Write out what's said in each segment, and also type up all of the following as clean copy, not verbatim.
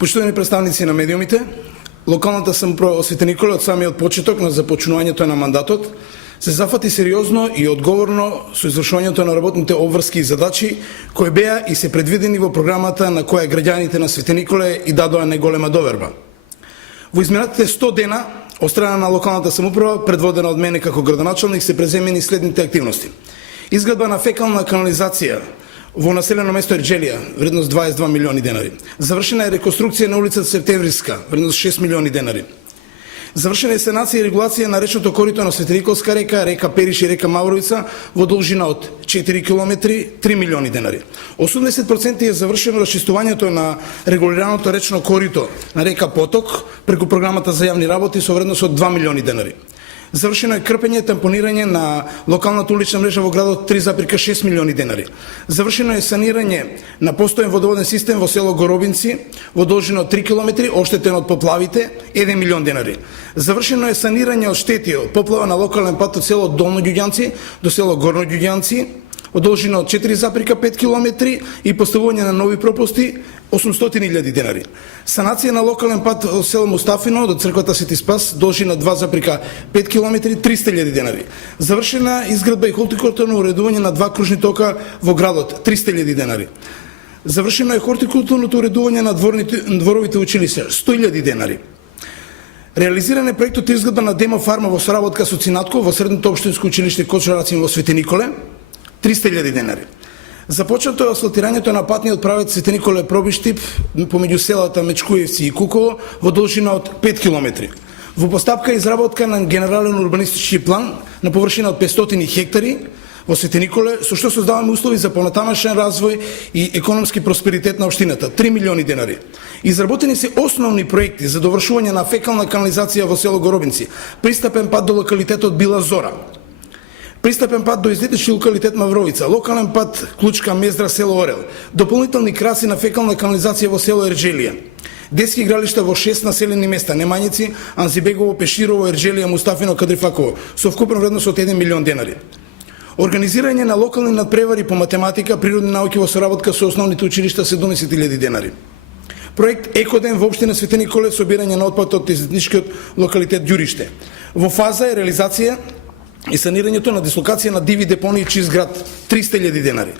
Поштовани представници на медиумите, локалната самоуправа во Свети Николе од самиот почеток на започнувањето на мандатот се зафати сериозно и одговорно со извршувањето на работните обврски и задачи кои беа и се предвидени во програмата на која граѓаните на Свети Николе и дадоа неголема доверба. Во изминатите 100 дена од страна на локалната самоуправа, предводена од мене како градоначалник, се преземени следните активности: изградба на фекална канализација во населено место Ерџелија, вредност 22 милиони денари. Завршена е реконструкција на улица Септемвриска, вредност 6 милиони денари. Завршена е санација и регулација на речното корито на Светиниколска река, река Периш и река Мавровица во должина од 4 километри, 3 милиони денари. 80% е завршено расчистувањето на регулираното речно корито на река Поток преку програмата за јавни работи со вредност од 2 милиони денари. Завршено е крпење и тампонирање на локалната улична мрежа во градот 3,6 милиони денари. Завршено е санирање на постојен водоводен систем во село Горобинци во должина од 3 километри, оштетен од поплавите 1 милион денари. Завршено е санирање од штети од поплава на локален пат од село Долно Ѓуѓанци до село Горно Ѓуѓанци од должина од 4,5 километри и поставување на нови пропусти 800.000 денари. Санација на локален пат од село Мустафино до црквата Свети Спас, должина 2,5 километри, 300.000 денари. Завршена изградба и хортикултурно уредување на 2 кружни тока во градот, 300.000 денари. Завршено е хортикултурното уредување на дворовите училишта, 100.000 денари. Реализиран е проектот изградба на демо фарма во соработка со Цинатко во средното општинско училиште Кочурацин во Свети Николе, 300.000 денари. Започнато е асфалтирањето на патниот правец Свети Николе Пробиштип помеѓу селата Мечкуевци и Куково во должина од 5 километри. Во постапка изработка на генерален урбанистички план на површина од 500 хектари во Свети Николе, со што создаваме услови за понатамошен развој и економски просперитет на општината, 3 милиони денари. Изработени се основни проекти за довршување на фекална канализација во село Горобинци, пристапен пат до локалитетот Била Зора, пристапен пат до излетишки локалитет Мавровица, локален пат Клучка, Мездра, село Орел, дополнителни краси на фекална канализација во село Ерџелија, детски игралишта во 6 населени места: Немањици, Анзибегово, Пеширово, Ерџелија, Мустафино, Кадрифаково, со вкупна вредност од 1 милион денари. Организирање на локални надпревари по математика, природни науки во соработка со основните училишта, 70.000 денари. Проект Екоден во општина Свети Николе, собирање на отпад од излетничкиот локалитет Ѓуриште. Во фаза е реализација и санирањето на дислокација на диви депонии чист град, 300.000 денари.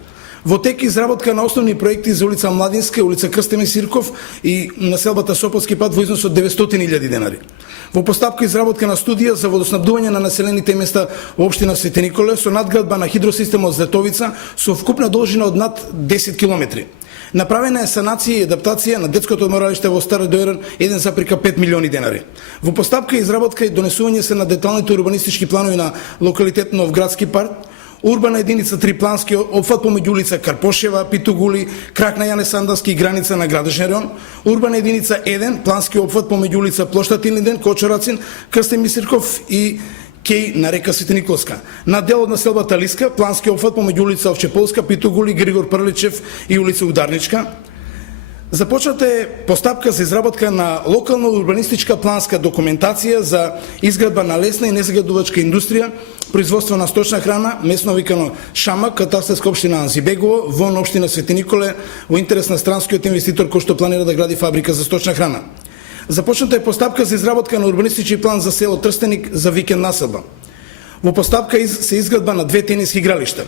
Во тек изработка на основни проекти за улица Младинска, улица Крстеме Сирков и населбата Сопотски пат во износ од 900.000 денари. Во постапка изработка на студија за водоснабдување на населените места во општина Свети Николе со надградба на хидросистемот Злетовица со вкупна должина од над 10 километри. Направена е санација и адаптација на детското одморалиште во Стари Дојран, 1,5 милиони денари. Во постапка изработка и донесување се на деталните урбанистички планови на локалитет Новградски парк, урбана единица 3 плански опфат помеѓу улица Карпошева, Питугули, крак на Јане Сандански и граница на градежен район, урбана единица 1 плански опфат помеѓу улица Плоштад Илинден, Кочурацин, Крстен Мисирков и кеј на река Свети Николска. На дел од населбата Лиска, плански опфат помеѓу улица Овчеполска, Питугули, Григор Прличев и улица Ударничка. Започната е постапка за изработка на локална урбанистичка планска документација за изградба на лесна и незагадувачка индустрија, производство на сточна храна, местно викано Шамак, катастарска општина Анзибегово, во општина Свети Николе, во интерес на странскиот инвеститор кој што планира да гради фабрика за сточна храна. Започната е постапка за изработка на урбанистички план за село Трстеник за викенд населба. Во постапка се изградба на 2 тениски игралишта.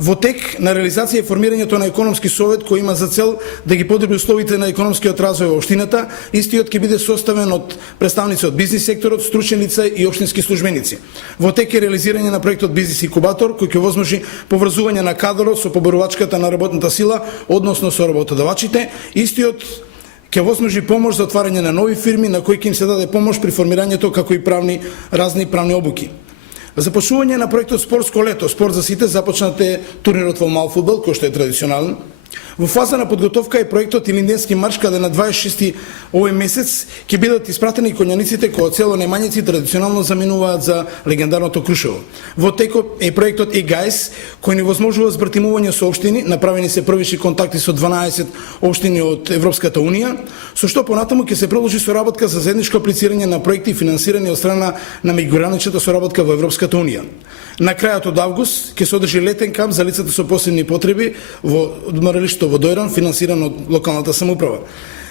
Во тек на реализација е формирањето на економски совет кој има за цел да ги подобри условите на економскиот развој во општината. Истиот ќе биде составен од представници од бизнис секторот, стручни лица и општински службеници. Во тек е реализирање на проектот Бизнис инкубатор кој ќе возможи поврзување на кадрот со поборувачката на работната сила, односно со работодавачите. Истиот ќе возможи помош за отварање на нови фирми на кои ќе им се даде помош при формирањето како и разни правни обуки. Започнување на проектот Спортско лето, спорт за сите, започнат е турнирот во мал фудбал, кој што е традиционален. Во фаза на подготовка е проектот Илинденски марш, каде на 26 овој месец ќе бидат испратени коњаниците кои од село Немањици традиционално заминуваат за легендарното Крушево. Во текот е проектот ЕГАЕС, кој ни возможува збртимување со општини, направени се првиши контакти со 12 општини од Европската унија, со што понатаму ќе се продолжи соработка за заедничко аплицирање на проекти финансирани од страна на меѓуграничната соработка во Европската унија. На крајот од август ќе се одржи летен камп за лицата со посебни потреби во одморалиштето во Дојран, финансиран од локалната самоуправа.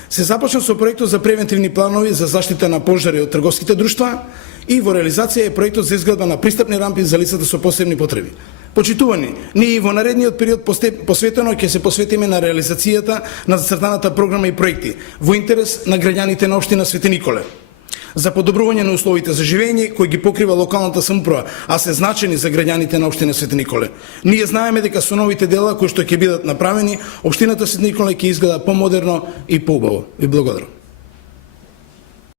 Се започна со проектот за превентивни планови за заштита на пожари од трговските друштва и во реализација е проектот за изградба на пристапни рампи за лицата со посебни потреби. Почитувани, ние и во наредниот период посветено ќе се посветиме на реализацијата на зацртаната програма и проекти во интерес на граѓаните на општина Свети Николе, за подобрување на условите за живење кои ги покрива локалната самоуправа, а се значени за граѓаните на општина Свети Николе. Ние знаеме дека со новите дела кои што ќе бидат направени, општината Свети Николе ќе изгледа помодерно и поубаво. Ви благодарам.